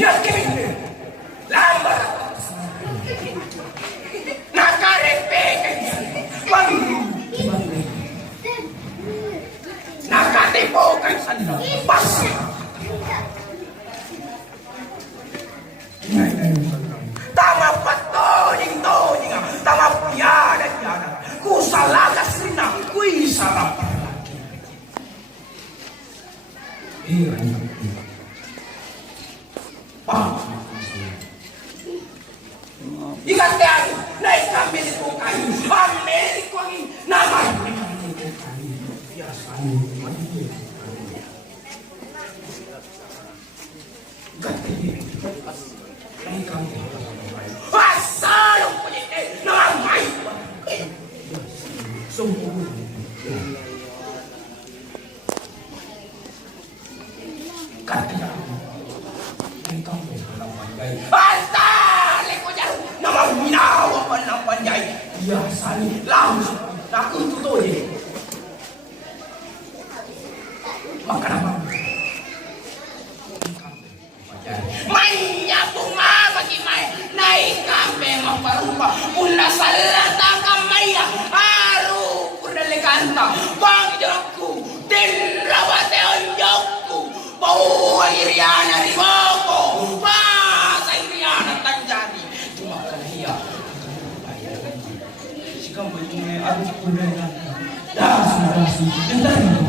Yakin lama nakarepeken nakatipukan sa pasa. Tama pa toning tama po yan at yan kusalagas rin na kuy sarap. Ikat na ikamili ko kayo. Amili ko ang naman. Asalong ko niya namay. Sumpulo. Antali ko dyan na maminawa pa ng panyay. Yasan lang na kung tutuloy. Magkaraman. Manya pumamagimay na ikape maparupa. Una sa latang kamaya. Aro ko naliganta. Pangyaku. Tinrawate ang yaku. Bahuang iriana rimoko. Sa iriana tanjani. Tumakalahiya. Sikang bayi arus ko na yan. Dasi. Ganda rin.